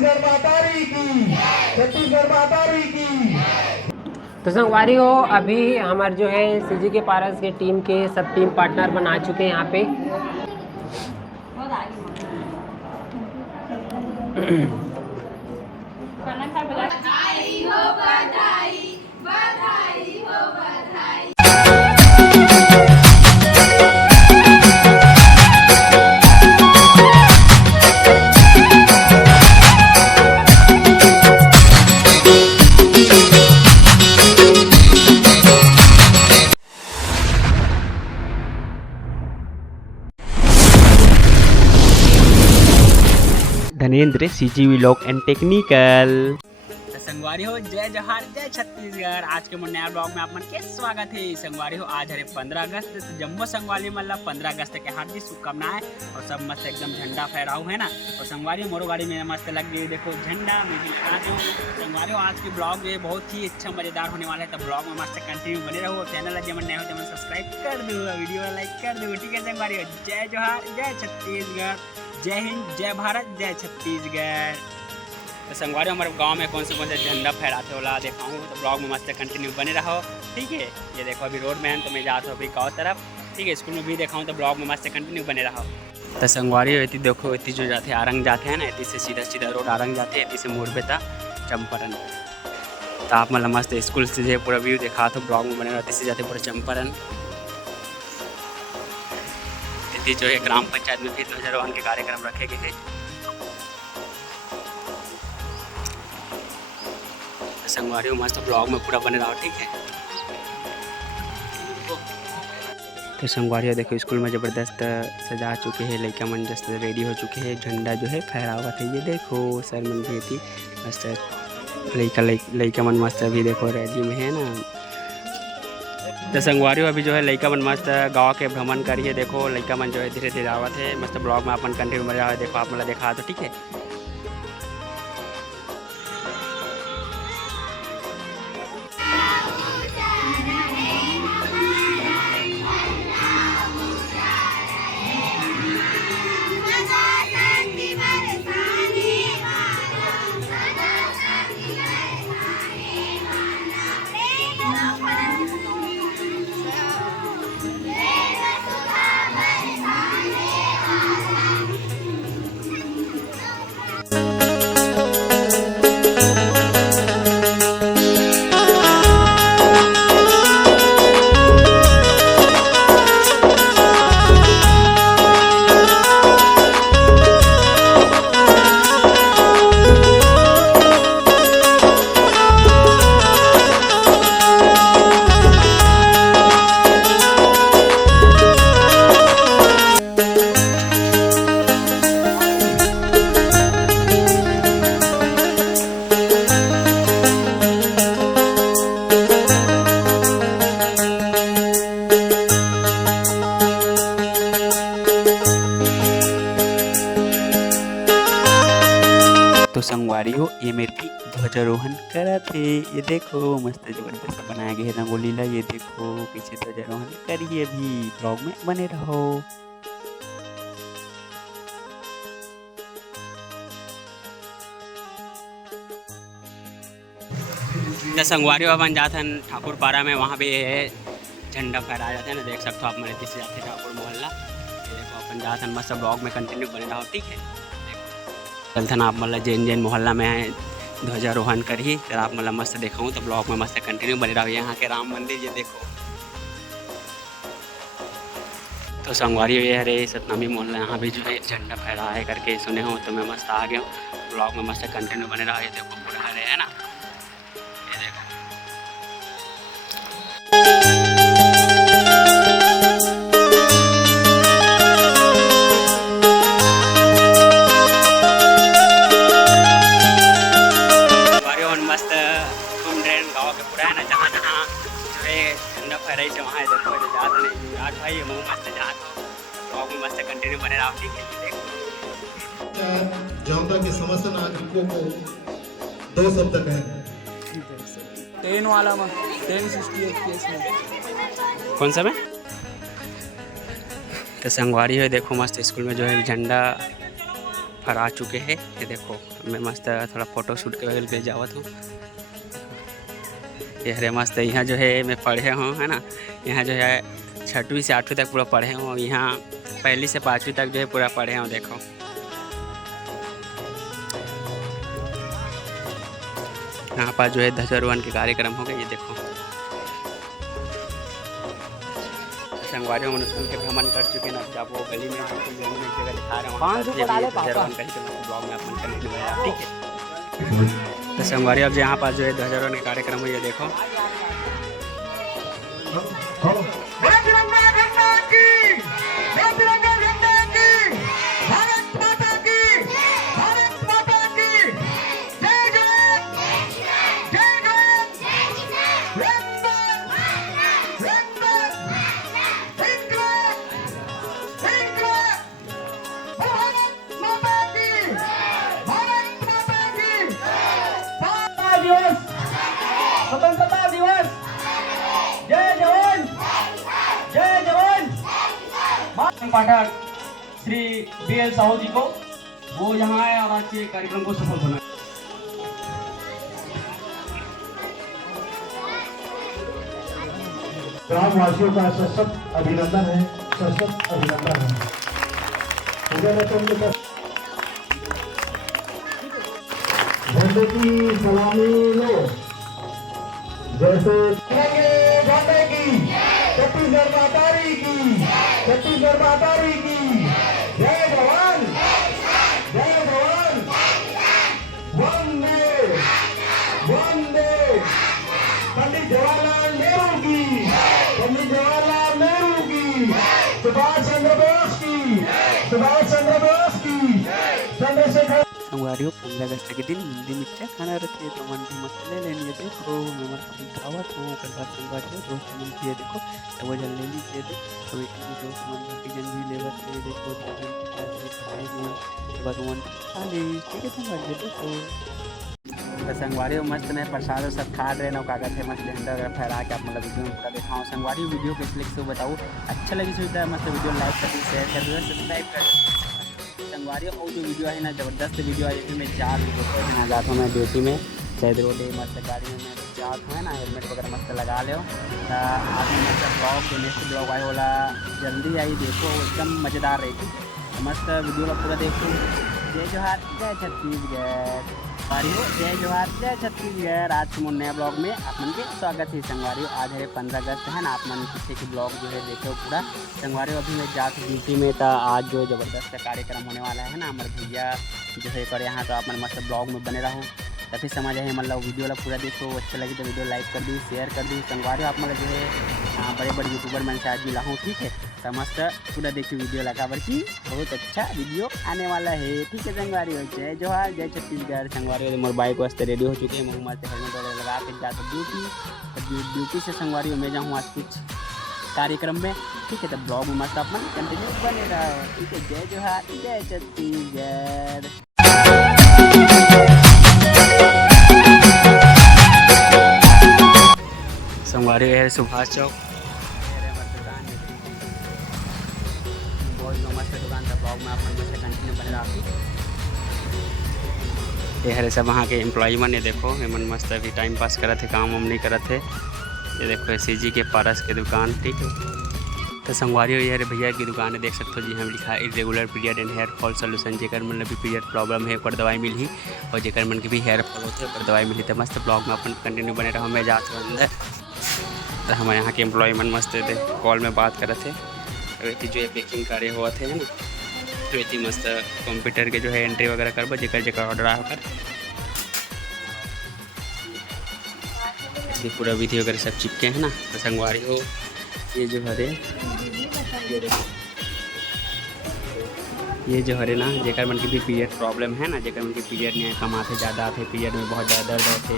छत्तीसगढ़ मातारी की, छत्तीसगढ़ मातारी की। तो संगवारी हो, अभी हमारे जो है सीजी के पारस के टीम के सब टीम पार्टनर बना चुके हैं यहाँ पे। बधाई हो बधाई, बधाई हो बधाई। Dhanendra CG vlog and technical. संगवारी हो, जय जोहार, जय छत्तीसगढ़। आज के नया ब्लॉग में आप मन के स्वागत है। संगवारी हो, आज है 15 अगस्त, तो जम्मू संगवारी मतलब 15 अगस्त के हार्दिक शुभकामनाएं और सब मस्त एकदम झंडा फहराओ है ना। और संगवारी मोरो गाड़ी में मस्त लग गई, देखो झंडा मैं दिखा दूँ। संगवारी हो, आज के ब्लॉग में बहुत ही अच्छा मजेदार होने वाला है, तो ब्लॉग में मस्त कंटिन्यू बने रहो। चैनल जब नया हो तो सब्सक्राइब कर दो, वीडियो लाइक कर दो, ठीक है संगवारी हो। जय जोहार, जय छत्तीसगढ़, जय हिंद, जय भारत, जय छत्तीसगढ़। तो संगवारी हमारे गांव में कौन से झंडा फहराते होला दिखाऊँ, तो ब्लॉग में मस्त कंटिन्यू बने रहो, ठीक है। ये देखो अभी रोड में है तो मैं जाता हूँ अभी गाँव तरफ, ठीक है। स्कूल में भी दिखाऊँ तो ब्लॉग में मस्त कंटिन्यू बने रहो। तो संगवारी इतनी देखो, इतनी जो जाते हैं आरंग जाते हैं ना, इतनी से सीधा सीधा रोड आरंग जाते हैं, इतनी से मोड़ पे था चंपारण। तो आप मतलब मस्त स्कूल से पूरा व्यू देखा तो ब्लॉग में बने रहो। इतनी से जाते पूरा चंपारण, इतनी जो है ग्राम पंचायत में भी ध्वजारोहण के कार्यक्रम रखे गए हैं। संगवारी मस्त ब्लॉग में पूरा बने रहा, ठीक है। तो संगवारी देखो स्कूल में ज़बरदस्त सजा चुके हैं, लड़का मन जस्ट रेडी हो चुके हैं, झंडा जो है फहरावा था। ये देखो सर मन भी थी मस्त, लड़का मन मस्त अभी देखो रेडी में है ना। तो संगवारी अभी जो है लड़का मन मस्त गाँव के भ्रमण करिए, देखो लड़का मन जो है धीरे धीरे आवत है। मस्त ब्लॉग में अपन कंटिन्यू बने रहा है, देखो आप मतलब देखा तो, ठीक है। तो संगवारी हो, ये मेरे की ध्वजारोहण करा थे। ये देखो मस्त जबरदस्त बनाया गया है रंगोली ला। ये देखो पीछे ध्वजारोहण करिए, अभी ब्लॉग में बने रहो। तो संगवारी अपन जाते हैं ठाकुर पारा में, वहाँ भी झंडा फहराया जाता है ना, देख सकते हो आप। मेरे से जाते ठाकुर मोहल्ला, ये देखो अपन जाते हैं मस्त ब्लॉग में कंटिन्यू बने रहो, ठीक है। चलते ना आप मतलब जैन जैन मोहल्ला में ध्वजारोहण करिए, फिर आप मतलब मस्त दिखाऊँ तो ब्लॉग में मस्त कंटिन्यू बने रहो। यहाँ के राम मंदिर ये देखो। तो संगवारी ये है रे सतनामी मोहल्ला, यहाँ भी जो है झंडा फहरा है करके सुने हो, तो मैं मस्त आ गया हूँ। ब्लॉग में मस्त कंटिन्यू बने रहो। ये देखो पूरा हरे है ना, ये देखो। मस्त घूम रहे गाँव के पूरा है ना, जहाँ जहाँ जो है झंडा फहराई से वहाँ देखो जात नहीं जात भाई मुँह मस्त जात हो, ब्लॉग में मस्त कंटिन्यू बने रहो, ठीक है। देखो जनता के समर्थन नागरिकों को 2 शब्द कहें। ट्रेन वाला में 1068 केस में कौन सा में। तो संगवारी है देखो मस्त स्कूल में जो है झंडा घर आ चुके हैं। ये देखो मैं मस्त थोड़ा फ़ोटो शूट के वगैरह ले जावत हूँ। ये हरे मस्त यहाँ जो है मैं पढ़े हूँ है ना, यहाँ जो है 6वीं से 8वीं तक पूरा पढ़े हूँ। यहाँ 1ली से 5वीं तक जो है पूरा पढ़े हूँ। देखो यहाँ पर जो है ध्वजारोहण के कार्यक्रम हो गए। ये देखो संगवारी में स्कूल के भ्रमण कर चुके हैं। अब वो गली में एक जगह दिखा रहे हैं, ध्वजारोहण करके ब्लॉग में अपन करने के लिए, ठीक है। तो संगवारी अब यहाँ पर जो है ध्वजारोहण के कार्यक्रम हो, ये देखो स्वतंत्रता दिवस, जय जवान, जय जवान। पाठक श्री BL साहू जी को, वो यहाँ आए और आज के कार्यक्रम को सफल बनाए। ग्रामवासियों का सशक्त अभिनंदन है, सशक्त अभिनंदन है। झंडे की सलामी लो, जैसे झंडे की, छत्तीसगढ़ मातारी की, छत्तीसगढ़ मातारी की, जय जवान, जय जवान, वंदे वंदे। पंडित जवाहरलाल नेहरू की, पंडित जवाहरलाल नेहरू की, सुभाष चंद्र बोस की, सुभाष चंद्र बोस की, चंद्रशेखर। संगवारी 15 अगस्त के दिन मंदिर में क्या खाना रहते हैं, तो मंदिर मसाले ले लिए। देखो मैं कभी खावत हूँ कल बार संगवारी दोस्त मन किए, देखो तो वो जल ले लीजिए। तो दोस्त मन की जन भी लेवत है, देखो भगवान खाली, ठीक है संगवारी। देखो तो संगवारी मस्त में प्रसाद सब खा रहे ना, कागज है मस्त झंडा वगैरह फहरा के आप मतलब वीडियो में पूरा दिखाऊँ। संगवारी वीडियो के क्लिक से बताओ अच्छा लगी सुविधा मस्त वीडियो लाइक कर दी, शेयर कर दो, सब्सक्राइब कर दो। संगवारी और जो वीडियो है ना ज़बरदस्त वीडियो है। मैं जा जाता हूँ मैं ड्यूटी में, शायद रोड मस्त गाड़ी में मैं जाता हूँ है ना, हेलमेट वगैरह मस्त लगा लो। आप मस्त ब्लॉग जो नेक्स्ट ब्लॉग आए वाला जल्दी आई, देखो एकदम मज़ेदार रहेगी। मस्त वीडियो का पूरा देखो। जय जोहार, जय छत्तीसगढ़। संगवारी जय जोहार, जय छत्तीसगढ़। आज के नया ब्लॉग में आप मन के स्वागत है। संगवारी आज है 15 अगस्त है ना, आप मन पीछे की ब्लॉग जो है देखो पूरा। संगवारी अभी मैं जाती ड्यूटी में था, आज जो ज़बरदस्त कार्यक्रम होने वाला है ना हमारे भैया जो है पर यहाँ, तो आप मन मस्त ब्लॉग में बने रहो तभी समझ है। मतलब वीडियो ला पूरा देखो, अच्छा लगी तो वीडियो लाइक कर दी, शेयर कर दी। संगवारी आप मतलब जो है बड़े बड़े यूट्यूबर मैंने आज भी लाऊँ, ठीक है। तो मस्त पूरा देखिए वीडियो लगा की बहुत अच्छा वीडियो आने वाला है, ठीक है। संगवारी हो जय जोहार, जय छत्तीसगढ़। संगवारी मोर बाइक वास्ते रेडी हो चुके हैं, मुँह मस्त हेलमेट वगैरह लगा के जाते ड्यूटी से। संगवारी मैं जाऊँ आज कुछ कार्यक्रम में, ठीक है। तो ब्लॉग में मस्त अपन कंटिन्यू बने रहो, ठीक है। जय जोहार, जय छत्तीसगढ़। संगवारी है सुभाष चौक, बहुत मस्त दुकान था। ब्लॉग में अपन मस्त कंटिन्यू बने रहा। ये हरे सब वहाँ के एम्प्लॉय मन ने देखो मन मस्त अभी टाइम पास करत थे, काम वाम नहीं करत थे। ये देखो CG के पारस की दुकान, ठीक है। तो संगवारी ये हरे भैया की दुकान है, देख सकते हो जी हम लिखा है irregular period and hair fall solution. जेकर मन भी पीरियड प्रॉब्लम है पर दवाई मिली, और जेकर मन की भी हेयर फॉल होते हैं पर दवाई मिली। तो मस्त ब्लॉग में अपन कंटिन्यू बने रहो। मैं जाता हूँ अंदर, तो हमारे यहाँ के एम्प्लॉय मन मस्त थे, कॉल में बात कर रहे थे। जो है पैकिंग कार्य हुआ थे ना, तो मस्त कंप्यूटर के जो है एंट्री वगैरह करबो, जेकर जेकर ऑर्डर आकर इसलिए पूरा विधि वगैरह सब चिपके हैं ना। तो संगवारी हो ये जो हरे ये जो हरे ना, जेकर मन की भी पीरियड प्रॉब्लम है ना, जेकर मन की पीरियड नहीं कम आते ज़्यादा आते, पीरियड में बहुत ज़्यादा दर्द होते,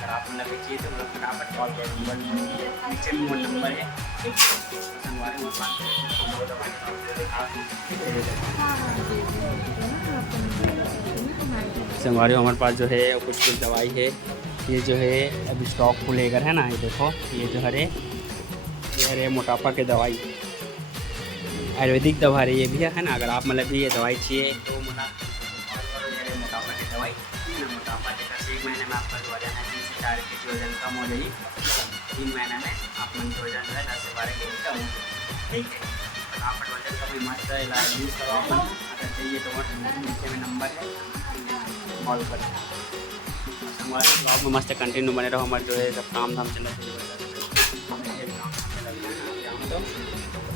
अगर आप नंबर चाहिए तो मतलब फटाफट कॉल करो। नीचे में वो नंबर है, संगवारी संगवारी हमारे पास जो है कुछ दवाई है, ये जो है अभी स्टॉक को लेकर है ना, ये देखो ये जो है मोटापा की दवाई, आयुर्वेदिक दवा है ये भी है ना। अगर आप मतलब ये दवाई चाहिए तो मोटापा की दवाई, मोटापा जैसे 1 महीने में आपका जो वजन है 3 से 4 kg वजन कम हो जाएगी, 3 महीने में आप मन के वजन जो है 10 से 12 kg कम हो जाएगी, ठीक है। फटाफट वजन कम मस्त इलाज यूज़ करो आप, अगर चाहिए तो नीचे में नंबर है, कॉल करें। ब्लॉग में मस्त कंटिन्यू बने रहो, हमारे जो है सब काम धाम चलना शुरू हो जाता है,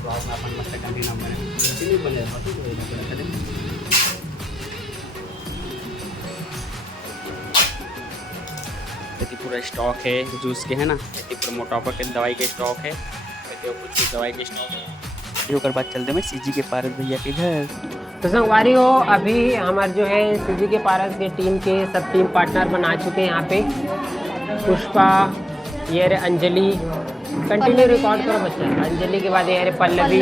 ब्लॉग में अपन मस्त कंटिन्यू बने रहो। ये पूरा स्टॉक है जूस के है ना, ये पूरा मोटापा के दवाई के स्टॉक है, कुछ दवाई के स्टॉक है। ओकर बाद चलते हैं सीजी के पारस भैया के घर। तो संगवारी हो अभी हमारे जो है सीजी के पारस के टीम के सब टीम पार्टनर बना चुके हैं यहाँ पे। पुष्पा, ये रे अंजलि, कंटिन्यू रिकॉर्ड करो बच्चा। अंजलि के बाद ये रे पल्लवी,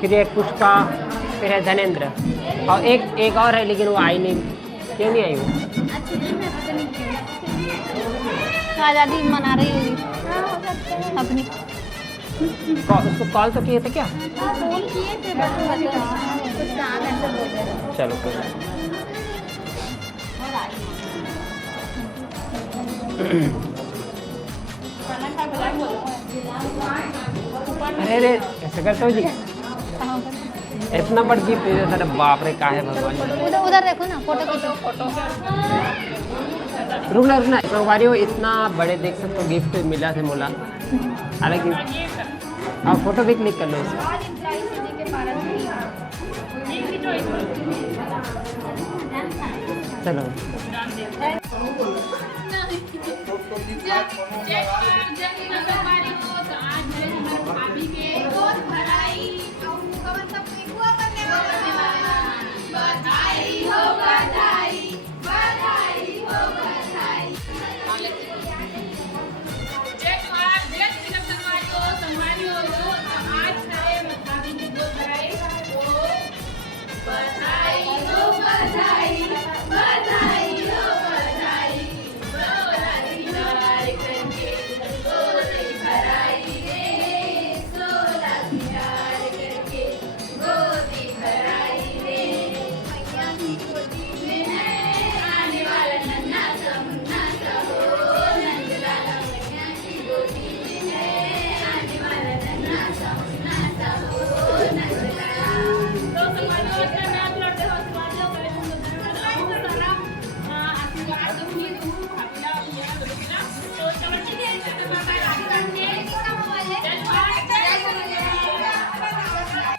फिर है पुष्पा, फिर है धनेंद्र, और एक और है लेकिन वो आई नहीं। क्यों नहीं आई वो? आज़ादी मना रही होगी अपनी। उसको कॉल तो किए थे क्या? फोन किए थे, कुछ काम ऐसे बोल रहे थे। चलो कोई अरे रे कैसे करते हो जी? इतना बड़ गिफ्ट दे देता, बाप रे का है भगवान। उधर देखो ना, फोटो खींचो। रुकना संगवारी हो, इतना बड़े देख सकते हो गिफ्ट मिला से मोला, हालांकि आप फोटो भी क्लिक कर लो इसमें। चलो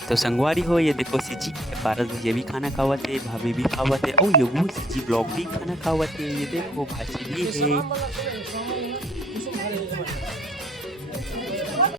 तो संगवारी हो ये देखो सीजी पारस भैया भी खाना खावा थे, भाभी भी खावा थे, और ये वो सीजी ब्लॉग भी खाना खावा थे। ये देखो भाजी भी है।